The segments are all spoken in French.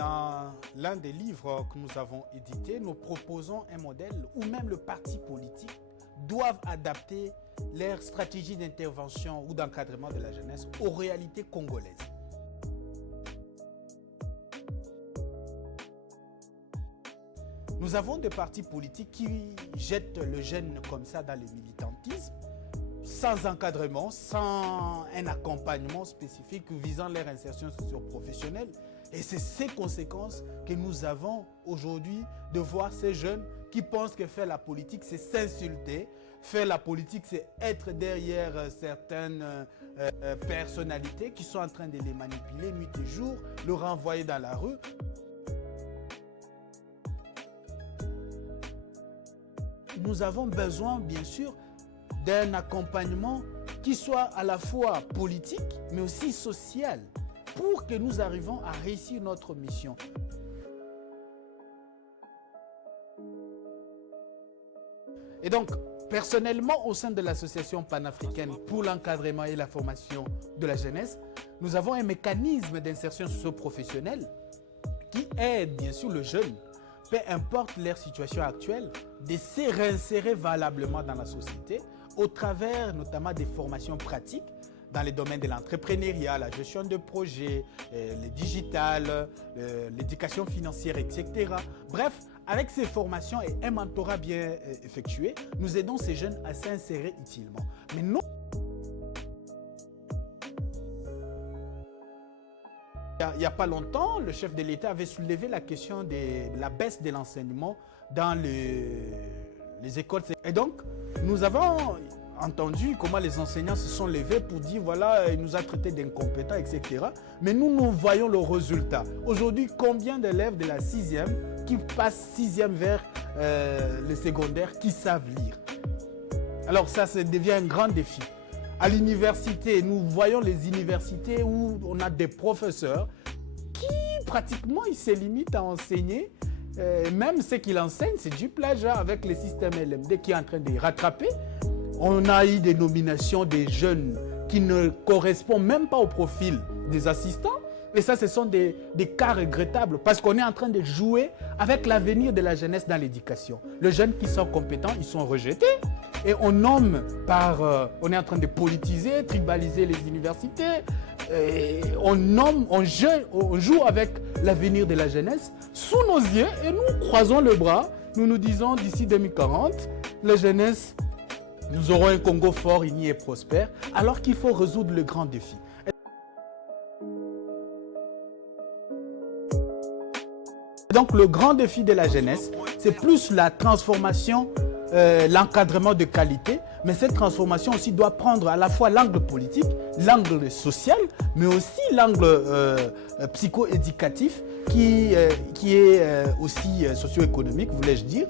Dans l'un des livres que nous avons édité, nous proposons un modèle où même le parti politique doivent adapter leur stratégie d'intervention ou d'encadrement de la jeunesse aux réalités congolaises. Nous avons des partis politiques qui jettent le jeune comme ça dans le militantisme, sans encadrement, sans un accompagnement spécifique visant leur insertion socio-professionnelle. Et c'est ces conséquences que nous avons aujourd'hui de voir ces jeunes qui pensent que faire la politique, c'est s'insulter. Faire la politique, c'est être derrière certaines personnalités qui sont en train de les manipuler nuit et jour, le renvoyer dans la rue. Nous avons besoin, bien sûr, d'un accompagnement qui soit à la fois politique, mais aussi social, pour que nous arrivions à réussir notre mission. Et donc, personnellement, au sein de l'Association panafricaine pour l'encadrement et la formation de la jeunesse, nous avons un mécanisme d'insertion socio-professionnelle qui aide, bien sûr, le jeune, peu importe leur situation actuelle, de se réinsérer valablement dans la société au travers notamment des formations pratiques dans les domaines de l'entrepreneuriat, la gestion de projets, le digital, l'éducation financière, etc. Bref, avec ces formations et un mentorat bien effectué, nous aidons ces jeunes à s'insérer utilement. Mais non. Il n'y a pas longtemps, le chef de l'État avait soulevé la question de la baisse de l'enseignement dans les écoles. Et donc, nous avons entendu comment les enseignants se sont levés pour dire voilà, il nous a traités d'incompétents, etc. Mais nous voyons le résultat. Aujourd'hui, combien d'élèves de la 6e qui passent 6e vers le secondaire qui savent lire? Alors ça devient un grand défi. À l'université, nous voyons les universités où on a des professeurs qui pratiquement ils se limitent à enseigner. Même ce qu'ils enseignent, c'est du plagiat avec le système LMD qui est en train de rattraper. On a eu des nominations des jeunes qui ne correspondent même pas au profil des assistants. Et ça, ce sont des cas regrettables parce qu'on est en train de jouer avec l'avenir de la jeunesse dans l'éducation. Les jeunes qui sont compétents, ils sont rejetés. Et on nomme on est en train de politiser, tribaliser les universités. Et on joue avec l'avenir de la jeunesse sous nos yeux et nous croisons le bras. Nous nous disons d'ici 2040, la jeunesse, nous aurons un Congo fort, uni et prospère, alors qu'il faut résoudre le grand défi. Donc le grand défi de la jeunesse, c'est plus la transformation, l'encadrement de qualité, mais cette transformation aussi doit prendre à la fois l'angle politique, l'angle social, mais aussi l'angle psycho-éducatif qui est aussi socio-économique, voulais-je dire,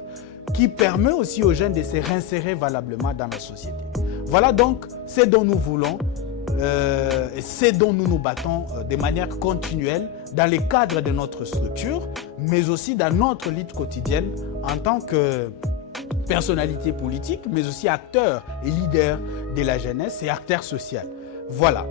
qui permet aussi aux jeunes de se réinsérer valablement dans la société. Voilà donc ce dont nous voulons et ce dont nous nous battons de manière continuelle dans les cadres de notre structure, mais aussi dans notre lutte quotidienne en tant que personnalité politique, mais aussi acteur et leader de la jeunesse et acteur social. Voilà.